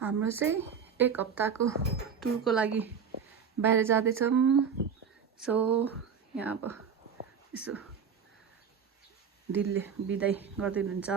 हाम्रो चाहिँ एक हप्ताको टुरको लागि बाहिर जाँदैछौँ। सो यहाँ अब यसो दिदीले बिदाई गरिदिनुहुन्छ।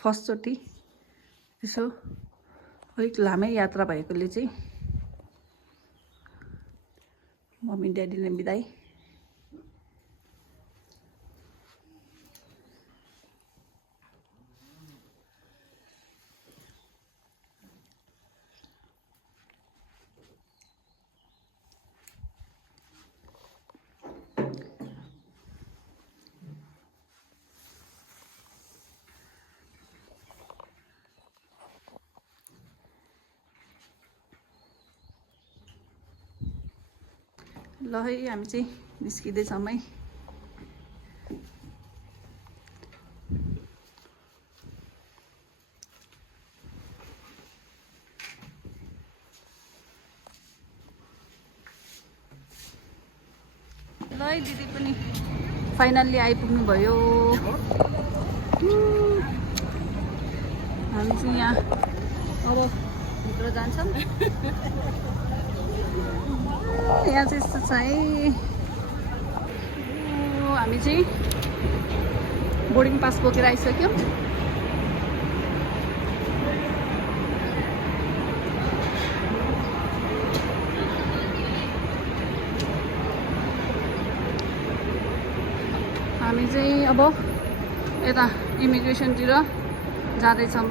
फर्स्टचोटि यसो अलिक लामै यात्रा भएकोले चाहिँ मम्मी ड्याडीले बिदाई। ल है हामी चाहिँ निस्किँदैछौँ है। ल है दिदी पनि फाइनल्ली आइपुग्नु भयो। हामी चाहिँ यहाँ अब भित्र जान्छौँ। यहाँ चाहिँ यस्तो छ है। हामी चाहिँ बोर्डिङ पास बोकेर आइसक्यौँ। हामी चाहिँ अब यता इमिग्रेसनतिर जाँदैछौँ।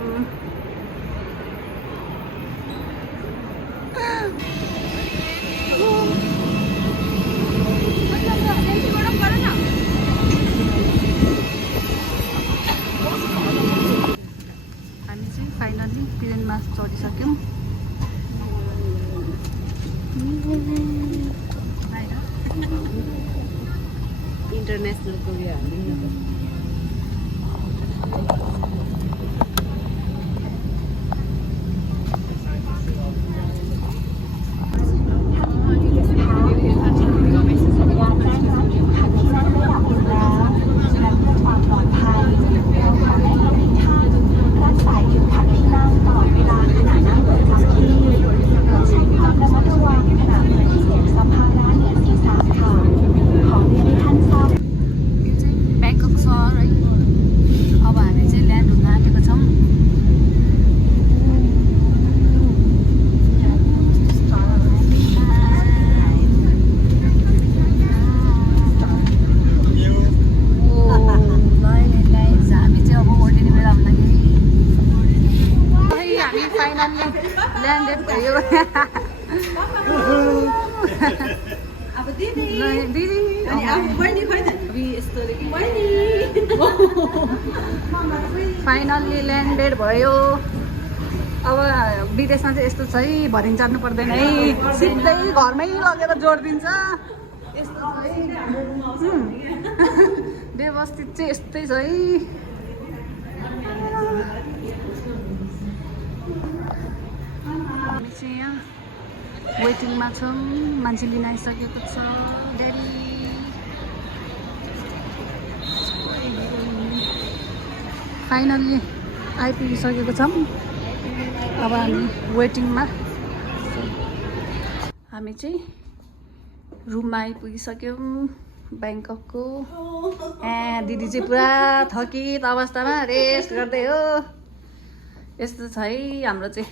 फाइनली प्लेनमा चढिसक्यौँ। इन्टरनेसनल कोरिया ल्यान्डेड भयो। फाइनल्ली ल्यान्डेड भयो। अब विदेशमा चाहिँ यस्तो छ है, भरिन जानु पर्दैन है, सिधै घरमै लगेर जोडिदिन्छ। यस्तो छ है, व्यवस्थित चाहिँ यस्तै छ है। हामी चाहिँ यहाँ वेटिङमा छौँ। मान्छे लिन आइसकेको छ ड्याडी। फाइनल्ली आइपुगिसकेको छौँ। अब हामी वेटिङमा। हामी चाहिँ रुममा आइपुगिसक्यौँ ब्याङ्ककको। दिदी चाहिँ पुरा थकित अवस्थामा रेस्ट गर्दै हो। यस्तो छ है हाम्रो चाहिँ।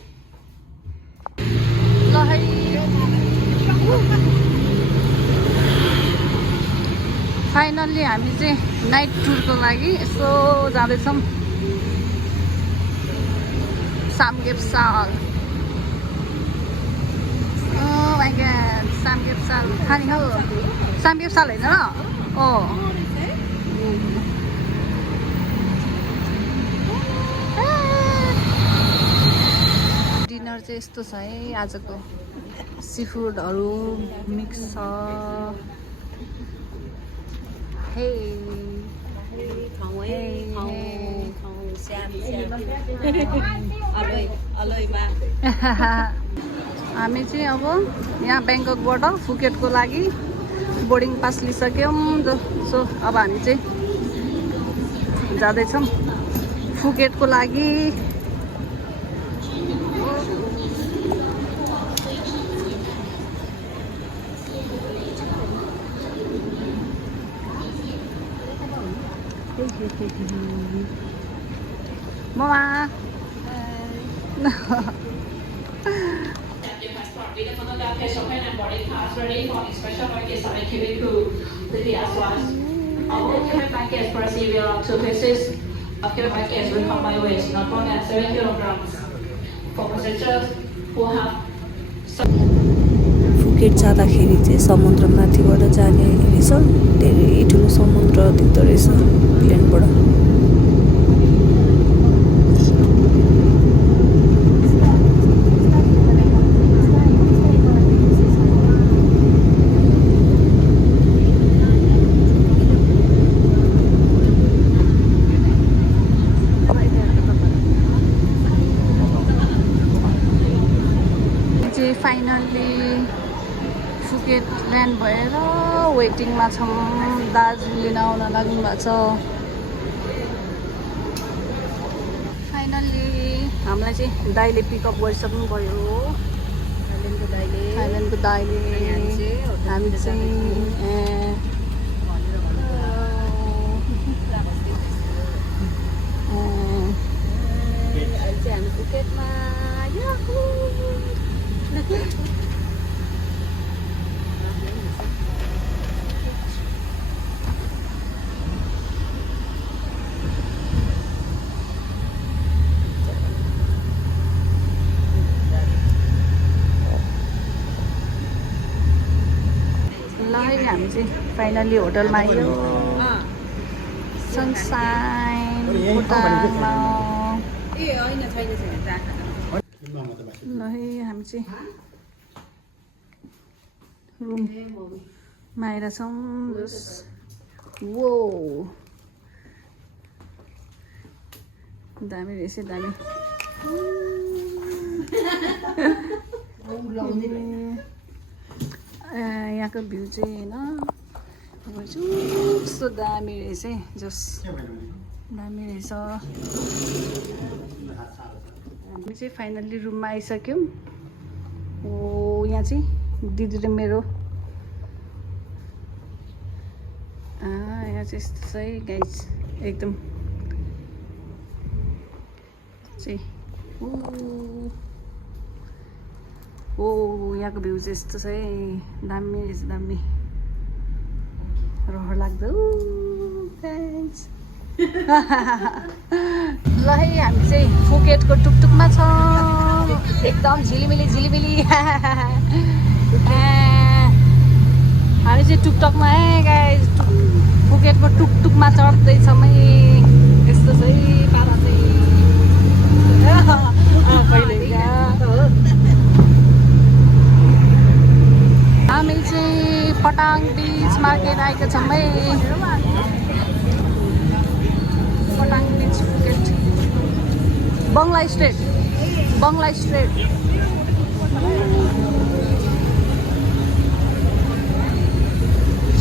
ल है फाइनल्ली हामी चाहिँ नाइट टुरको लागि यसो जाँदैछौँ सामगेपसाल। Oh my god, सामगेपसाल खाने हो। सामगेपसाल होइन र? डिनर चाहिँ यस्तो छ है आजको। सी फुडहरू मिक्स छ हे खाउँ है खाउँ स्याम हामी चाहिँ अब यहाँ ब्याङ्ककबाट फुकेटको लागि बोर्डिङ पास लिइसक्यौँ सो अब हामी चाहिँ जाँदैछौँ फुकेटको लागि Mama. Our package for cereal up to pieces. Our package will come by weight, not more than 7 kilograms. For passengers who have Phuket जाँदाखेरि चाहिँ समुद्र माथिबाट जाने रहेछ धेरै ठुलो समुद्र देख्दो रहेछ प्लेनबाट फाइनल्ली फुकेट ल्यान्ड भएर वेटिङमा छौँ दाजु लिन आउन लाग्नु भएको छ फाइनल्ली हामीलाई चाहिँ दाइले पिकअप गरिसक्नु भयो थाइल्यान्डको दाइले हामी चाहिँ हामी फुकेटमा हामी चाहिँ फाइनल्ली होटलमा आयो सनसाइन भुटानमा ल है हामी चाहिँ रुममा आएर छौँ वो दामी रहेछ दामी यहाँको भ्यू चाहिँ होइन कस्तो दामी रहेछ जस दामी रहेछ हामी चाहिँ फाइनल्ली रुममा आइसक्यौँ हो यहाँ चाहिँ दिदी र मेरो यहाँ चाहिँ यस्तो छ है गाइज एकदम चाहिँ ओ यहाँको भ्यू चाहिँ यस्तो छ है दामी रहेछ दामी रहर लाग्दो थ्याङ्क्स ल है हामी चाहिँ फुकेटको टुकटुकमा छौँ एकदम झिलिमिली हामी चाहिँ टुकटकमा है गाइस फुकेटको टुकटुकमा चढ्दैछौँ है यस्तो चाहिँ पारा चाहिँ हामी चाहिँ पटाङ बिच मार्केट आएका छौँ है पटाङ बिच फुकेट बङ्गला स्ट्रेट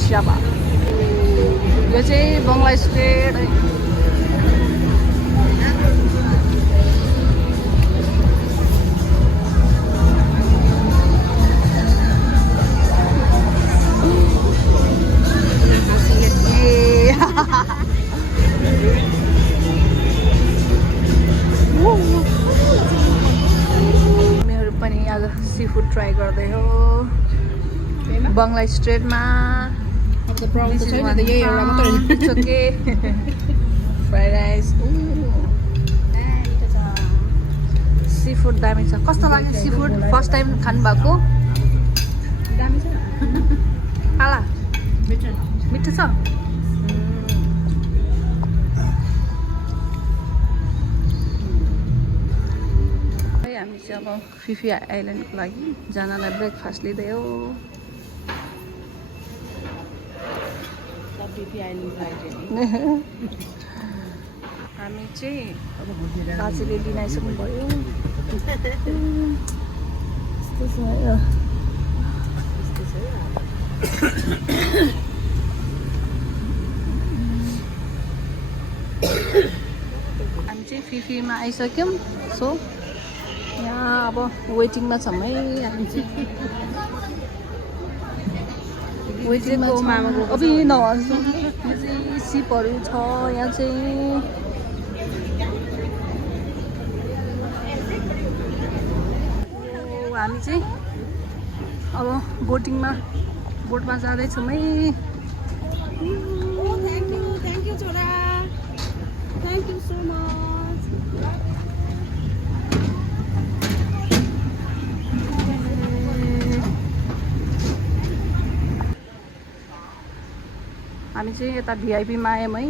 स्याबा यो चाहिँ बङ्गला स्ट्रेट मेरो पनि आज सी फुड ट्राई गर्दै हो बङ्गला स्ट्रेटमा फ्राइड राइस सी फुड दामी छ कस्तो लाग्यो सी फुड फर्स्ट टाइम खानुभएको आला मिठो छ हामी चाहिँ अब फिफी आइल्यान्डको लागि जानलाई ब्रेकफास्ट लिँदै हो। हामी चाहिँ बाजेले लिन आइसक्नु भयो। हामी चाहिँ फिफीमा आइसक्यौँ। सो यहाँ अब वेटिङमा छौँ है। हामी चाहिँ वेटिङमा अब नभन्छ यहाँ चाहिँ सिपहरू छ। यहाँ चाहिँ हामी चाहिँ अब बोटमा जाँदैछौँ है। थ्याङ्क यू छोरा, थ्याङ्क यू सो मच। हामी चाहिँ यता भिआइपीमा आयौँ है।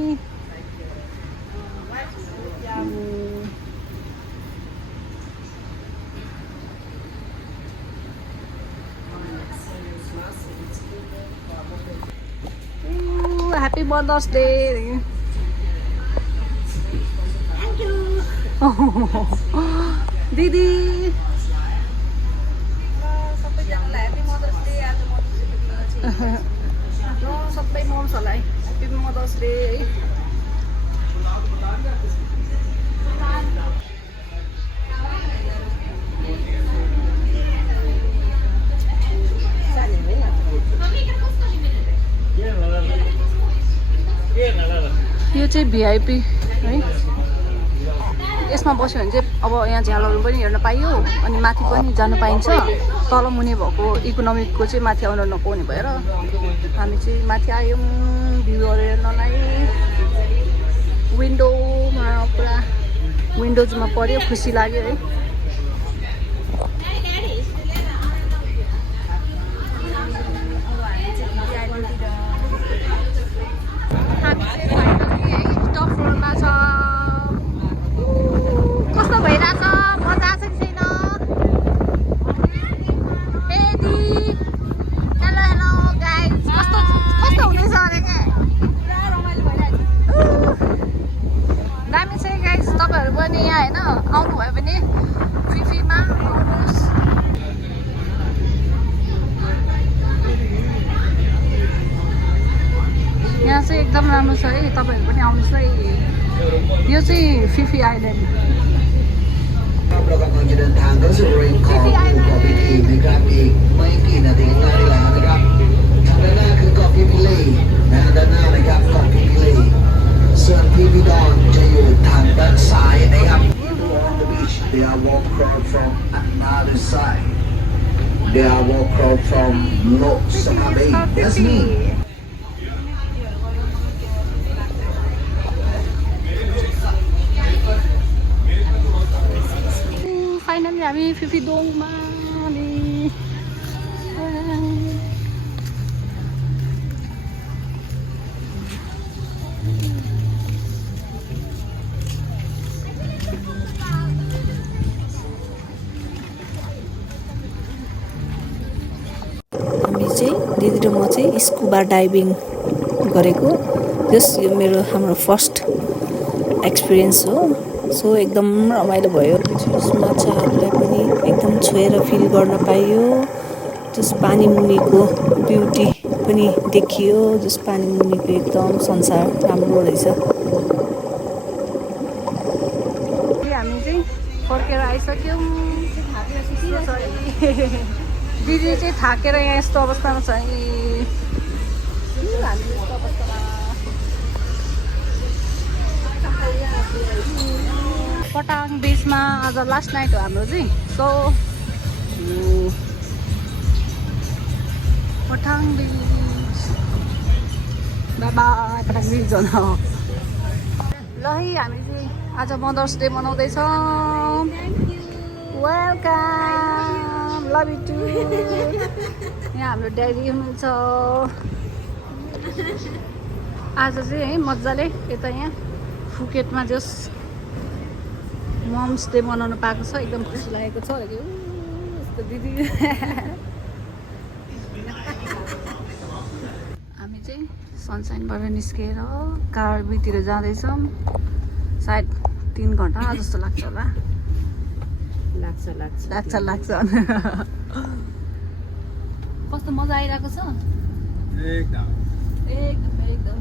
Happy mother's day. दिदी सबैजनालाई ह्याप्पी मदर्स डे। आज सबै मम्सहरूलाई ह्याप्पी मदर्स डे है। यो चाहिँ भिआइपी है। यसमा बस्यो भने चाहिँ अब यहाँ झ्यालहरू पनि हेर्न पाइयो अनि माथि पनि जानु पाइन्छ। तल मुनि भएको इकोनोमिकको चाहिँ माथि आउन नपाउने भएर हामी चाहिँ माथि आयौँ भ्यूहरू हेर्नलाई। विन्डोमा पुरा विन्डोजमा पऱ्यो, खुसी लाग्यो है। टप फ्लोरमा छ। कस्तो भइरहेछ? मजा आएको छैन? हेलो हेलो गाइस, कस्तो हुँदैछ अरे क्या? दामी छ गाइस। तपाईँहरू पनि यहाँ होइन आउनुभयो भने फिफीमा आउनुहोस्। यहाँ चाहिँ एकदम राम्रो छ है। तपाईँहरू पनि आउनुहोस् है। यो चाहिँ Phi Phi island. เรากำลังจะเดินทางเข้าสู่บริเวณของเกาะพีพีนะครับอีกไม่กี่นาทีข้างหน้านี่แหละนะครับทางด้านหน้าคือเกาะพีพีลีนะด้านหน้านะครับเกาะพีพีลีส่วนพีพีดอนจะอยู่ทางด้านซ้ายนะครับ On the beach they are walk crowd from another side they are walk crowd from Lok Samabe that's me finally हामी फिफी दोङमा हामी चाहिँ दिदी र म चाहिँ स्कुबा डाइभिङ गरेको। यो हाम्रो फर्स्ट एक्सपिरियन्स हो। सो एकदम रमाइलो भयो। माछाहरूलाई पनि एकदम छोएर फिल गर्न पाइयो। जस पानी मुनिको ब्युटी पनि देखियो। जस पानी मुनिको एकदम संसार राम्रो रहेछ। हामी चाहिँ फर्केर आइसक्यौँ। दिदी चाहिँ थाकेर यहाँ यस्तो अवस्थामा छ। हामी यस्तो अवस्थामा पटाङ बिचमा आज लास्ट नाइट हो हाम्रो चाहिँ। सो पटाङ बिच बाबा पटाङ बिच जान ल है। हामी चाहिँ आज मदर्स डे मनाउँदैछौँ। Welcome, love you too. यहाँ हाम्रो ड्याडी हुनुहुन्छ आज चाहिँ है मजाले। यता यहाँ फुकेटमा जस मम्स डे मनाउनु पाएको छ। एकदम खुसी लागेको छ। त दिदी हामी चाहिँ सनसाइनबाट निस्केर कार्बीतिर जाँदैछौँ। सायद 3 घन्टा जस्तो लाग्छ होला। लाग्छ कस्तो मजा आइरहेको छ एकदम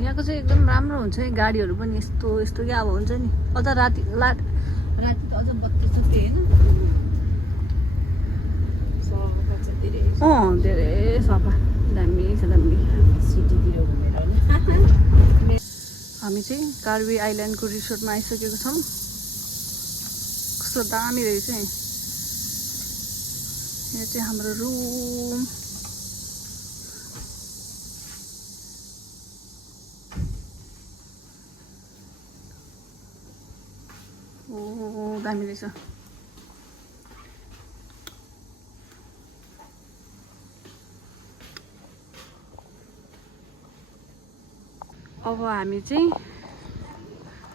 यहाँको चाहिँ एकदम राम्रो हुन्छ है। गाडीहरू पनि यस्तो क्या अब हुन्छ नि। अझ राति त अझ बत्ती सुत्यो होइन। धेरै सफा दामी छ दामी। हामी चाहिँ कार्बी आइल्यान्डको रिसोर्टमा आइसकेको छौँ। कस्तो दामी रहेछ है। यहाँ चाहिँ हाम्रो रुम। दामी रहेछ। अब हामी चाहिँ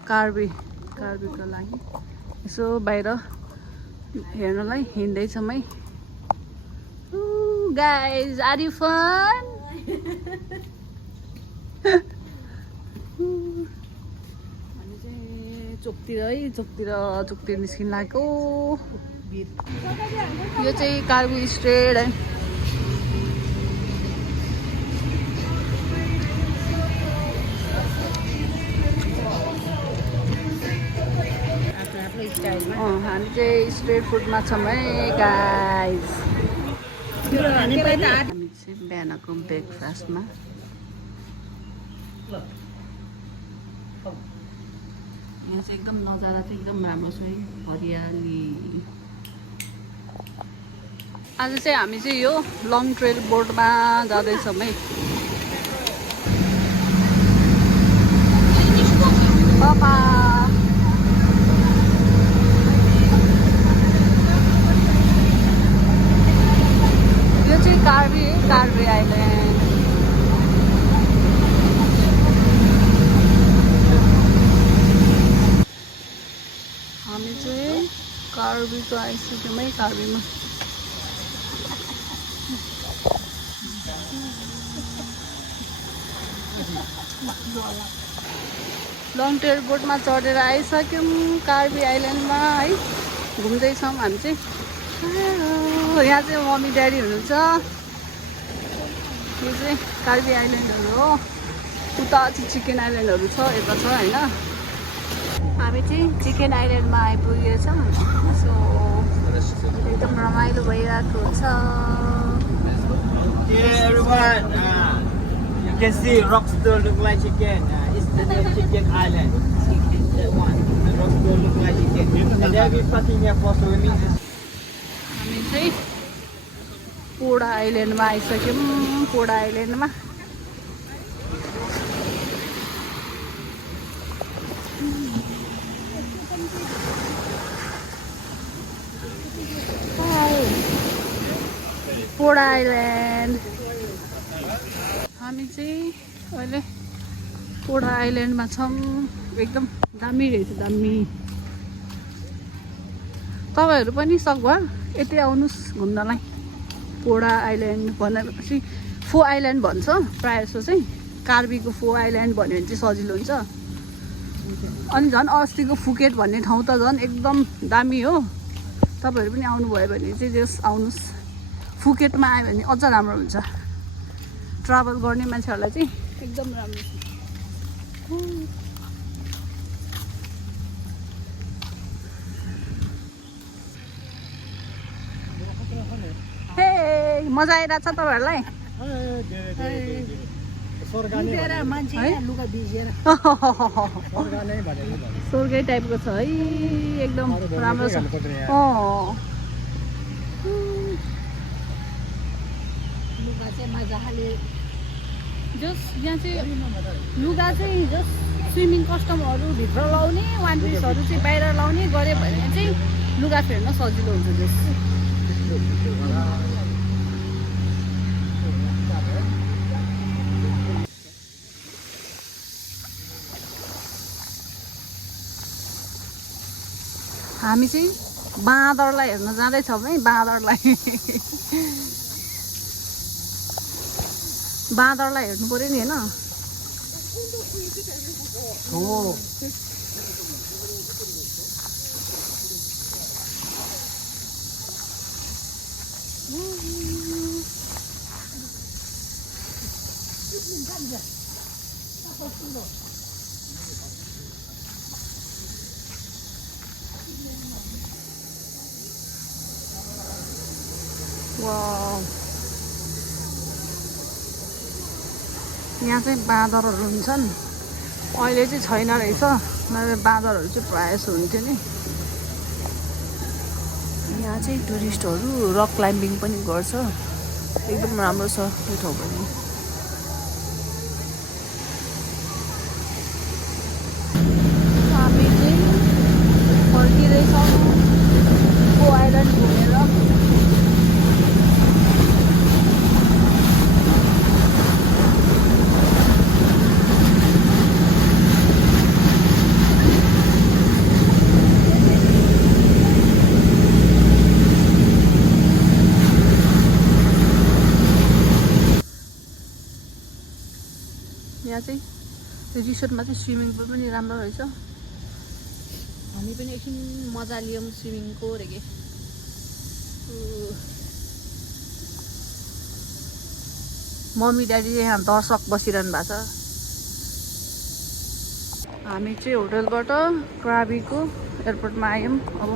कार्बीको लागि यसो बाहिर हेर्नलाई हिँड्दैछौँ है। Guys are you fun? हामी चाहिँ चोकतिर निस्किन लागेको। यो चाहिँ कार्बी स्ट्रेट है। हामी चाहिँ स्ट्रिट फुडमा छौँ है गाइज। हामी चाहिँ बिहानको ब्रेकफास्टमा यहाँ चाहिँ एकदम नजारा चाहिँ एकदम राम्रो छ है। हरियाली। आज चाहिँ हामी चाहिँ यो लङ ट्रेल बोर्डमा जाँदैछौँ है। पापा कार्बी आइल्यान्ड। हामी चाहिँ कार्बीको आइसक्यौँ है। कार्बीमा लङ ट्रेल बोटमा चढेर आइसक्यौँ कार्बी आइल्यान्डमा है। घुम्दैछौँ हामी चाहिँ। यहाँ चाहिँ मम्मी ड्याडी हुनुहुन्छ। यो चाहिँ कार्बी आइल्यान्डहरू हो। उता चाहिँ चिकन आइल्यान्डहरू छ, यता छ होइन। हामी चाहिँ चिकन आइल्यान्डमा आइपुगेको छौँ। सो एकदम रमाइलो भइरहेको छ। You can see Rockstone look like chicken. It's the name Chicken Island. That one. The Rockstone look like chicken. And there we parking here for swimming. हामी चाहिँ पोडा आइल्यान्डमा आइसक्यौँ। पोडा आइल्यान्डमा पोडा आइल्यान्ड। हामी चाहिँ अहिले पोडा आइल्यान्डमा छौँ। एकदम दामी रहेछ, दामी। तपाईँहरू पनि सक्भर यतै आउनुहोस् घुम्नलाई। पोडा आइल्यान्ड भनेपछि फो आइल्यान्ड भन्छ प्रायः जस्तो चाहिँ। कार्बीको फो आइल्यान्ड भन्यो भने चाहिँ सजिलो हुन्छ। अनि झन् अस्तिको फुकेट भन्ने ठाउँ त झन् एकदम दामी हो। तपाईँहरू पनि आउनुभयो भने चाहिँ जस आउनुहोस्। फुकेटमा आयो भने अझ राम्रो हुन्छ। ट्राभल गर्ने मान्छेहरूलाई चाहिँ एकदम राम्रो छ। हे मजा आइरहेछ तपाईँहरूलाई? स्वर्गै टाइपको छ है। एकदम राम्रो छ। जस यहाँ चाहिँ लुगा चाहिँ जस स्विमिङ कस्ट्युमहरू भित्र लाउने, वान पिसहरू चाहिँ बाहिर लाउने गऱ्यो भने चाहिँ लुगा फेर्न सजिलो हुन्छ। जस हामी चाहिँ बाँदरलाई हेर्न जाँदैछौँ है बाँदरलाई बाँदरलाई हेर्नु पर्यो नि होइन वाउ यहाँ चाहिँ बाँदरहरू हुन्छन् अहिले चाहिँ छैन रहेछ नभए बाँदरहरू चाहिँ प्रायः जस्तो हुन्थ्यो नि यहाँ चाहिँ टुरिस्टहरू रक क्लाइम्बिङ पनि गर्छ एकदम राम्रो छ यो ठाउँ पनि हामी चाहिँ फर्किँदैछौँ को आइल्यान्ड घुमेर यहाँ चाहिँ रिसोर्टमा चाहिँ स्विमिङ पुल पनि राम्रो रहेछ हामी पनि एकछिन मजा लियौँ स्विमिङको रे के मम्मी ड्याडी यहाँ दर्शक बसिरहनु भएको छ हामी चाहिँ होटलबाट क्राबीको एयरपोर्टमा आयौँ अब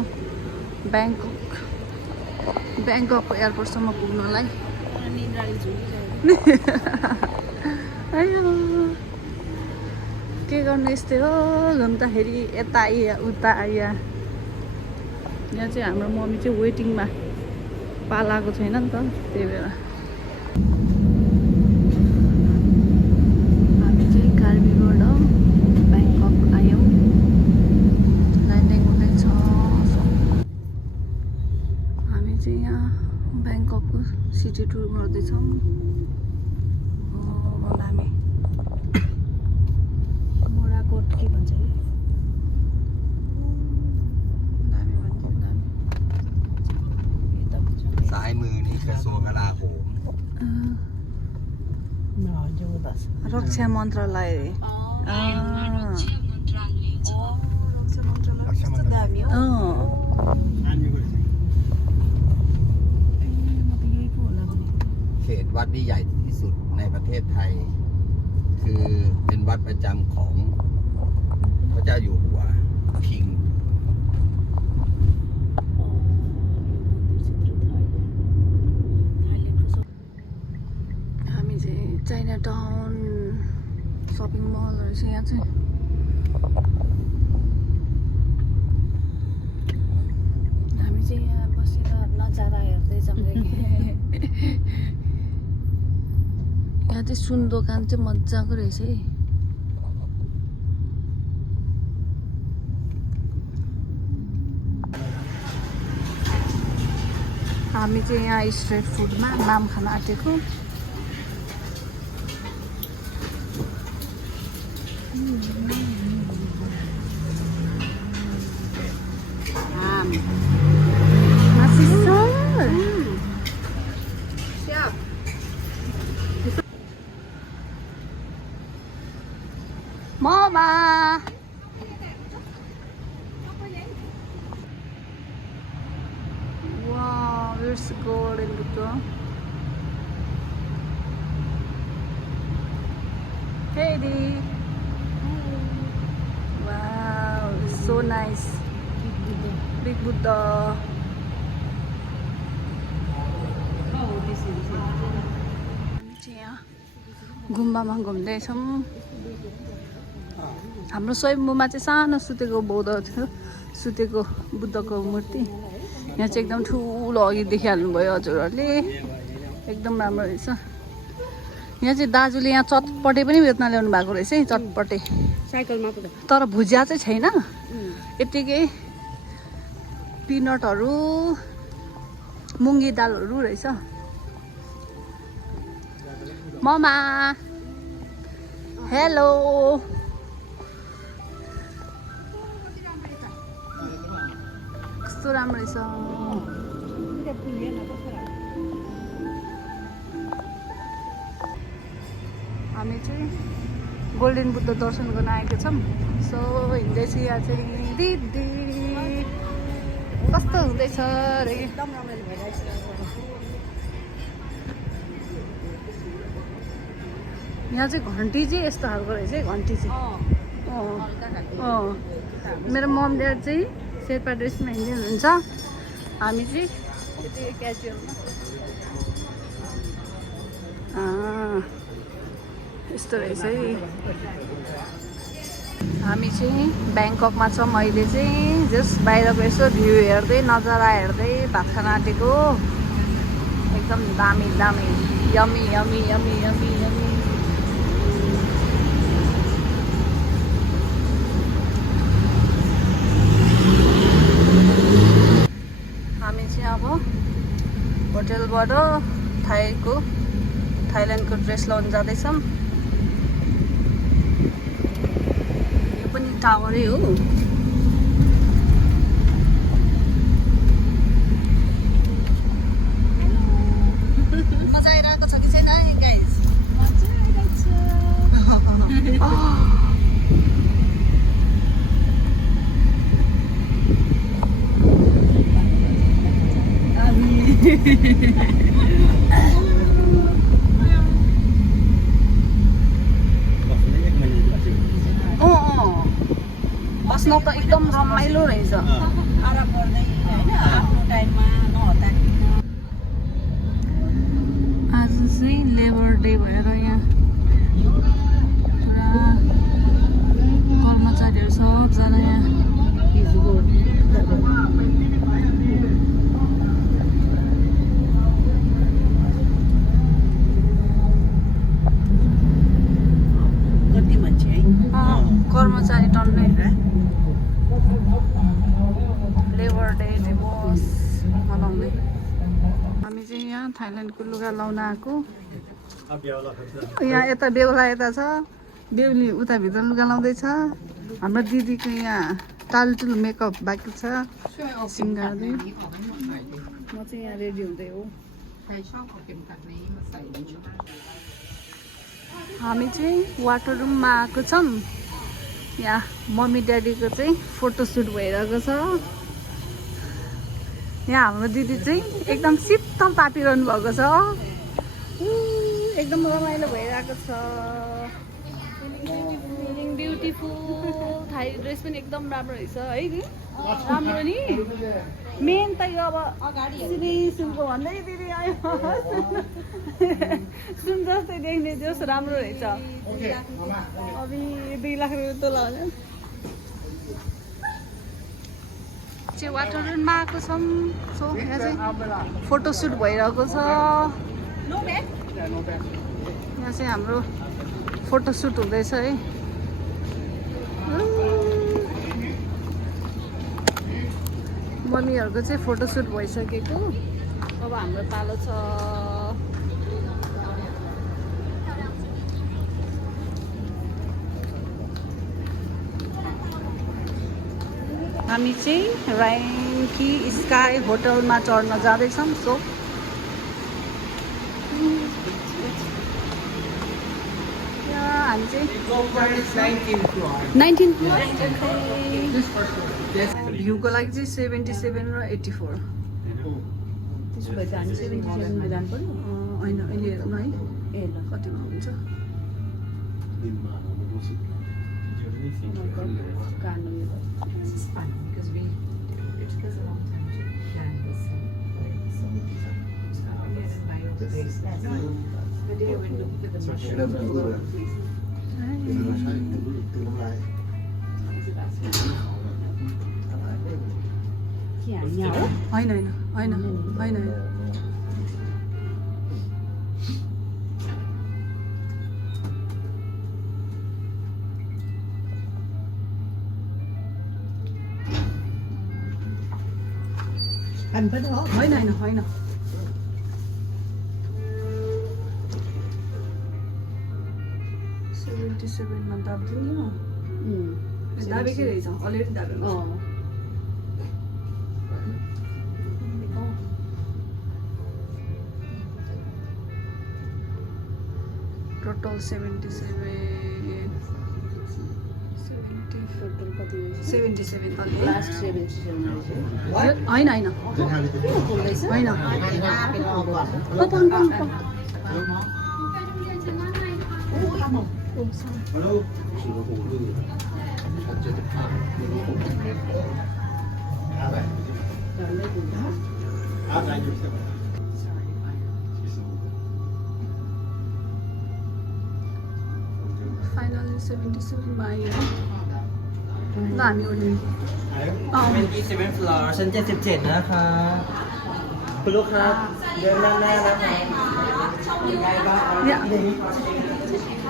ब्याङ्ककको एयरपोर्टसम्म पुग्नलाई के गर्नु यस्तै हो घुम्दाखेरि यता आइया उता आइया यहाँ चाहिँ हाम्रो मम्मी चाहिँ वेटिङमा पालाएको छैन नि त त्यही भएर हामी चाहिँ कार्बीबाट ब्याङ्कक आयौँ ल्यान्डिङ हुँदैछ हामी चाहिँ यहाँ ब्याङ्ककको सिटी टुर गर्दैछौँ हामी मोराकोट के भन्छ कि दामी भन्छ ซ้ายมือนี่กระทรวงกลาโหม रक्षा मन्त्रालयเขตวัดที่ใหญ่ที่สุดในประเทศไทย คือเป็นวัดประจำของพระเจ้าอยู่หัวคิง हामी चाहिँ चाइना टाउन सपिङ मलहरू छ यहाँ चाहिँ हामी चाहिँ यहाँ बसेर नजारा हेर्दै जाउँ यहाँ चाहिँ सुन दोकान चाहिँ मजाको रहेछ है हामी चाहिँ यहाँ स्ट्रिट फुडमा नाम खान आँटेको Mama! Wow, it's golden gitu. Hey, Dee. Wow, it's so nice. Big Buddha. गुम्बामा घुम्दैछौँ हाम्रो स्वयम्भूमा चाहिँ सानो सुतेको बौद्ध थियो सुतेको बुद्धको मूर्ति यहाँ चाहिँ एकदम ठुलो अघि देखिहाल्नुभयो हजुरहरूले एकदम राम्रो रहेछ यहाँ चाहिँ दाजुले यहाँ चटपटे पनि बेच्न ल्याउनु भएको रहेछ है चटपटे साइकलमा तर भुजिया चाहिँ छैन यत्तिकै पिनटहरू मुङ्गी दालहरू रहेछ ममा हेलो कस्तो कस्तो राम्रो रहेछ। हामी चाहिँ गोल्डन बुद्ध दर्शन गर्न आएको छौँ। सो हिँड्दैछु यहाँ चाहिँ दिदी कस्तो हुँदैछ अरे एकदम रमाइलो भइरहेछ। यहाँ चाहिँ घन्टी चाहिँ यस्तो खालको रहेछ है घन्टी चाहिँ। मेरो मम ड्याड चाहिँ शेर्पा ड्रेसमा हिँड्दै हुनुहुन्छ, हामी चाहिँ क्याजुअलमा। यस्तो रहेछ है। हामी चाहिँ ब्याङ्ककमा छौँ अहिले चाहिँ। जस्ट बाहिरको यसो भ्यू हेर्दै नजारा हेर्दै भात खान आँटेको। एकदम दामी दामी yummy yummy yummy yummy yummy. हामी चाहिँ अब होटेलबाट थाइल्यान्डको ड्रेस लाउनु जाँदैछौँ। यो पनि टावरै हो। मजा आइरहेको छ कि छैन गाइस? मजा आइरहेको छ। बस्न त एकदम रमाइलो रहेछ। आराम गर्दै होइन आफ्नो टाइममा नहतारी। आज चाहिँ लेबर डे भएर यहाँ पुरा कर्मचारीहरू सबजना यहाँ। कति मान्छे है कर्मचारी टन्नै लेबर डे दिवस मनाउँदै। हामी चाहिँ यहाँ थाइल्यान्डको लुगा लाउन आएको। यहाँ यता बेहुला यता छ, बेहुली उता भित्र लुगा लाउँदैछ। हाम्रो दिदीको यहाँ टालटुल मेकअप बाँकी छ सिँगार्दै। म चाहिँ यहाँ रेडी हुँदै हो। हामी चाहिँ वाटर रुममा आएको छौँ। यहाँ मम्मी ड्याडीको चाहिँ फोटोसुट भइरहेको छ। यहाँ हाम्रो दिदी चाहिँ एकदम शीतल तापिरहनु भएको छ। एकदम रमाइलो भइरहेको छ। ब्युटिफुल। थाई ड्रेस पनि एकदम राम्रो रहेछ है कि? राम्रो नि। मेन त यो अब श्री सुनको भन्दै दिदी आयो। सुन जस्तै देख्ने जोस् राम्रो रहेछ। अभी 2 लाख रुपियाँ तोला हुन्छ। चाहिँ वाटर रुममा आएको छौँ। सो यहाँ चाहिँ फोटोसुट भइरहेको छ। यहाँ चाहिँ हाम्रो फोटोसुट हुँदैछ है। मम्मीहरूको चाहिँ फोटोसुट भइसकेको। अब हाम्रो पालो छ। हामी चाहिँ राइनकी स्काई होटलमा चढ्न जाँदैछौँ। सो हामी चाहिँ 19 भ्यूको लागि चाहिँ 77 र 84। त्यसो भए चाहिँ हामी 77मा जानु पर्यो। होइन अहिले हेरौँ न है कतिमा हुन्छ। होइन होइन होइन होइन होइन होइन होइन 77मा दाब्थ्यो नि हो। दाबेकै रहेछ अलरेडी दाबेको। टोटल 77 लास्ट 77 होइन होइन होइन फाइनली 77 मा आयो ल हामी उठ्ने 27 floor ชั้น77นะคะคุณลูกครับเดินด้านหน้านะคะยังไงบ้าง Yeah.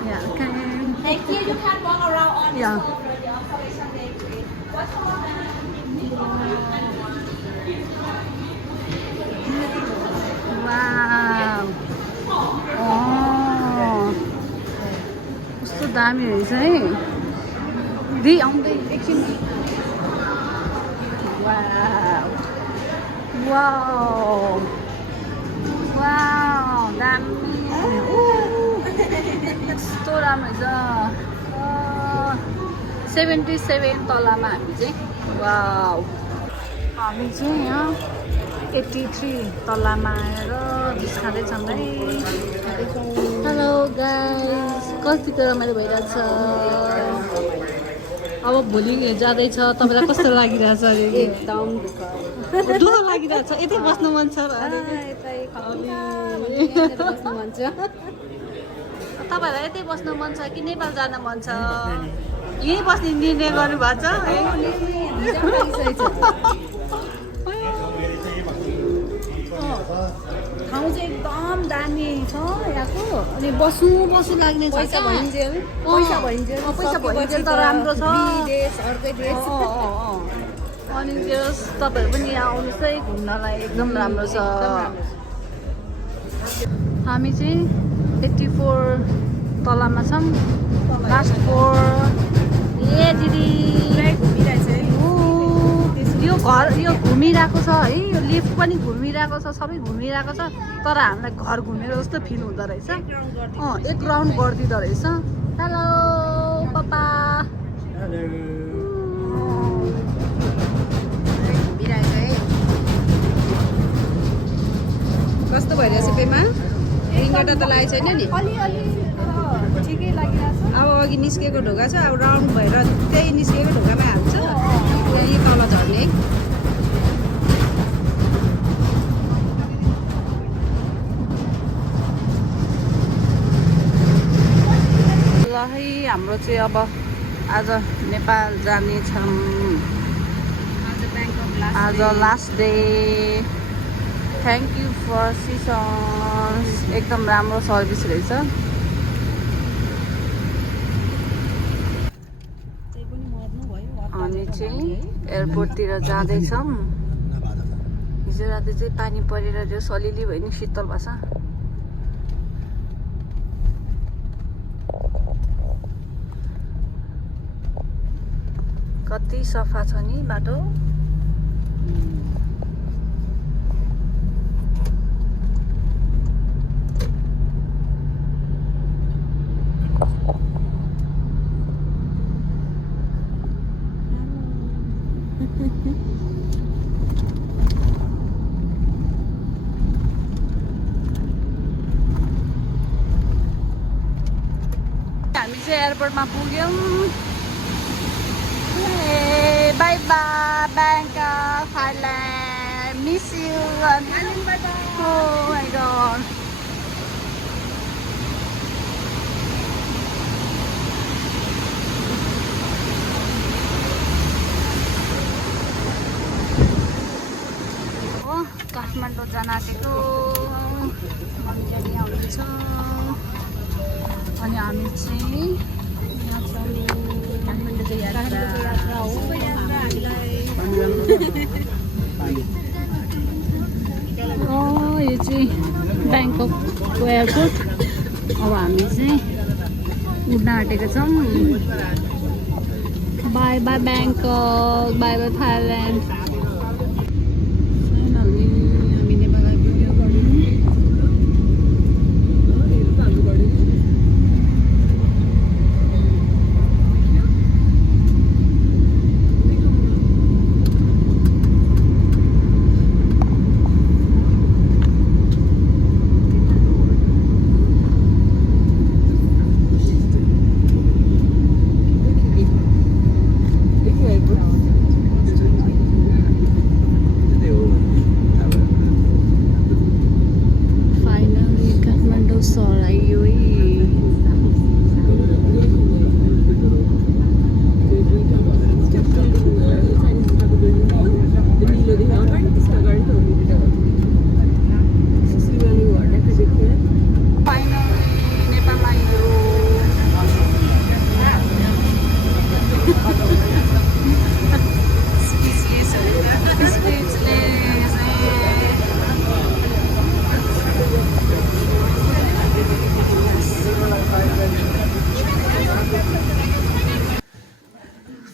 Yeah, okay. Thank you. You can walk around on this Yeah. floor for the observation day today. What's Wow. Oh. कस्तो दामी रहेछ है दि आउँदै एकछिन वाउ वाउ वाउ दामी कस्तो राम्रो रहेछ 77 तलामा हामी चाहिँ वाउ हामी चाहिँ यहाँ 83 तलामा आएर जुस खाँदैछौँ है हेलो गाइस कति त रमाइलो भइरहेछ अब भोलि जाँदैछ तपाईँलाई कस्तो लागिरहेछ अरे एकदम दुःख लागिरहेछ यतै बस्नु मन छ तपाईँहरूलाई यतै बस्नु मन छ कि नेपाल जान मन छ यहीँ बस्ने निर्णय गर्नुभएको ठाउँ चाहिँ एकदम दामी छ यहाँको अनि बसु लाग्ने छ पैसा भइन्जेल पैसा भइन्जेल त राम्रो छ देश अर्कै देश अनि त्यस तपाईँहरू पनि यहाँ आउनुहोस् है घुम्नलाई एकदम राम्रो छ हामी चाहिँ 84 तलामा छौँ लास्ट फ्लोर ए दिदी घुमिरहेछ है यो घर यो घुमिरहेको छ है यो लिफ्ट पनि घुमिरहेको छ सबै घुमिरहेको छ तर हामीलाई घर घुमेर जस्तो फिल हुँदो रहेछ एक राउन्ड गरिदिँदो रहेछ हेलो पापा घुमिरहेछ है कस्तो भइरहेछ पेमा रिङ्गटा त लागेको छैन नि ठिकै लागिरहेछ अब अघि निस्केको ढोका छ अब राउन्ड भएर त्यही निस्केको ढोकामै हाल्छ त्यही तल झर्ने ल है हाम्रो चाहिँ अब आज नेपाल जानेछौँ आज last day thank you Four Seasons एकदम राम्रो सर्भिस रहेछ हामी चाहिँ एयरपोर्टतिर जाँदैछौँ हिजो राति चाहिँ पानी परेर जो सलिली भयो नि शीतल भाषा कति सफा छ नि बाटो हामी चाहिँ एयरपोर्टमा पुग्यौँ by by Bangkok, Thailand, miss you. Oh my god. Kathmandu जान आँटेको मम्मीले आउँदैछ अनि हामी चाहिँ यहाँ छौँ काठमाडौँ यात्रा हो यो चाहिँ ब्याङ्ककको एयरपोर्ट अब हामी चाहिँ उड्न आँटेको छौँ bye bye Bangkok bye bye Thailand सरायो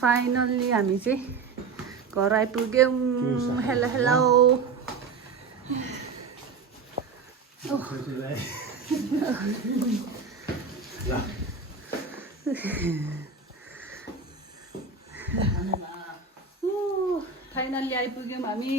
फाइनल्ली हामी चाहिँ घर आइपुग्यौँ हेलो हेलो फाइनल्ली आइपुग्यौँ हामी